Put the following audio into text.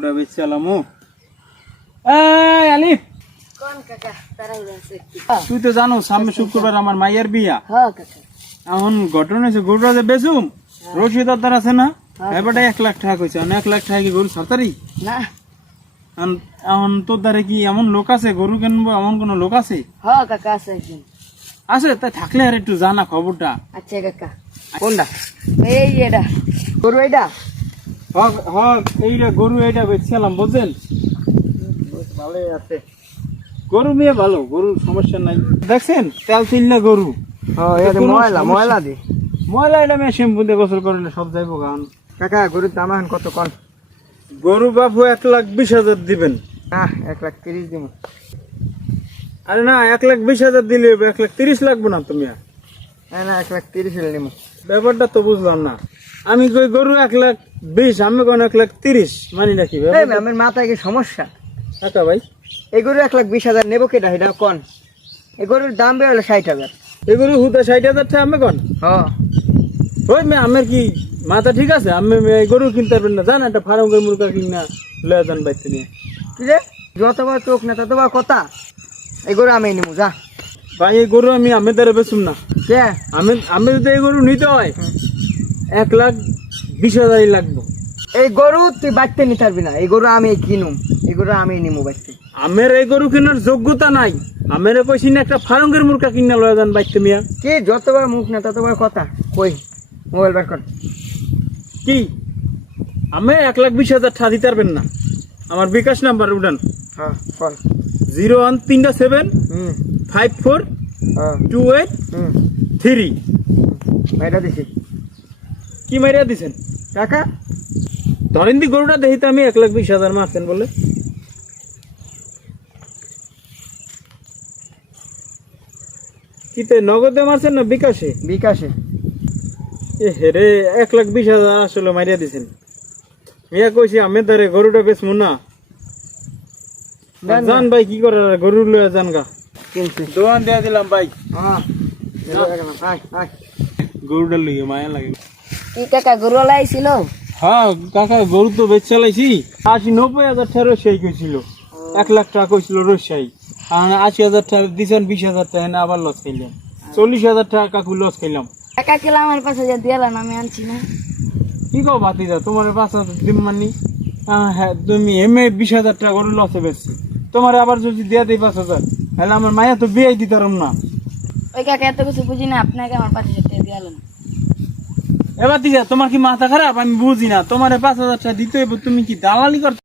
গরুটা বেচে আলাম ও আলিফ কোন কাকা তারাই আছে তুই তো জানো সামনে শুক্রবার আমার মায়ের বিয়া হ্যাঁ কাকা এখন ঘটনা হয়েছে গরুটা যে বেচুম রশিদ আদার আছে না এবারে 1 লাখ টাকা কইছে 1 লাখ টাকা কি গরু ছাড়তারি না এখন তোর দ্বারে কি এমন লোক আছে গরু কিনবো এমন কোন লোক আছে হ্যাঁ কাকা আছে একজন আছে তাই থাকলে আর একটু জানা খবরটা আচ্ছা কাকা কোনটা এই এটা গরু এটা হক হক এইটা গরু এইটা বেচছিলাম বুঝছেন ভালোই আছে গরু নিয়ে ভালো গরুর সমস্যা নাই দেখছেন তেল তিল্লা গরু হ্যাঁ এটা ময়লা দি ময়লা এটা আমি শ্যাম্পু দিয়ে গোসল করলে সব যাইবো গান কাকা গরুর দাম এখন কত কোন গরু বাপু 1,20,000 দিবেন না 1,30,000 দিব আরে না 1,20,000 দিলে 1,30,000 লাগবে না তুমি না 1,30,000 নিব ব্যাপারটা তো বুঝলাম না আমি কই গরু 1,20,000 আমি কোন 1,30,000 মানি নাকি আমার মাথায় কি সমস্যা টাকা ভাই এই গরু 1,20,000 নেবো কেটা এটা কোন এই গরুর দাম বেরোলো 60,000 এই গরু হুদা 60,000 টাকা আমি কোন হ্যাঁ ওই মে আমার কি মাথা ঠিক আছে আমি এই গরু কিনতে পারবেন না জান একটা ফার্ম করে মুরগা কিনা লয়ে যান বাইতে নিয়ে কি রে যতবার চোখ না ততবার কথা এই গরু আমি নিবো যা ভাই এই গরু আমি দ্বারা বেচুম না কে আমি যদি এই গরু নিতে হয় 1,20,000 লাগবে এই গরু তুই বাড়তে নিতে পারবি না এই গরু আমি কিনুম এই গরু আমি নিবো বাড়তে আমের এই গরু কেনার যোগ্যতা নাই আমের কইছি না একটা ফার্মের মুরগা কিনা লয়ে যান বাইতে মিয়া কি যতবার মুখ না ততবার কথা কই মোবাইল বের কর কি আমি 1,20,000 টাকা দিতে পারবেন না আমার বিকাশ নাম্বার উঠান হ্যাঁ কর 01337 হুম 54 হ্যাঁ 283 ভাইটা দিছি কি মাইরা দিছেন কাকা ধরেন দি গরুটা দেখিতে আমি 1,20,000 মারছেন বলে কিতে নগদে মারছেন না বিকাশে বিকাশে এ হেরে 1,20,000 আসলে মারিয়া দিছেন মিয়া কইছি আমি ধরে গরুটা বেচমু না জান ভাই কি করে গরু লয়ে যান গা কিনছি দোয়ান দিয়ে দিলাম ভাই হ্যাঁ গরুটা লইয়ে মায়া লাগে কি কাকা গরু লাইছিল হ্যাঁ কাকা গরু তো বেচ চালাইছি 80-90,000 টাকা সেই কইছিল 1 লাখ টাকা কইছিল রসাই আর 80,000 টাকা দিছেন 20,000 টাকা না আবার লস খাইলাম 40,000 টাকা কাকু লস খাইলাম কাকা কিলা আমার পাশে যে দিলাম আমি আনছি না কি কও ভাতিজা তোমার পাশে দিম মানি হ্যাঁ তুমি এমএ 20,000 টাকা গরু লসে বেচছি তোমার আবার যদি দিয়া দেই 5,000 তাহলে আমার মায়া তো বিয়ে দিতারম না ওই কাকা এত কিছু বুঝি না আপনাকে আমার পাশে যেতে দিলাম এবার দিজা তোমার কি মাথা খারাপ আমি বুঝি না তোমার 5,000 টাকা দিতে হইব তুমি কি দালালি কর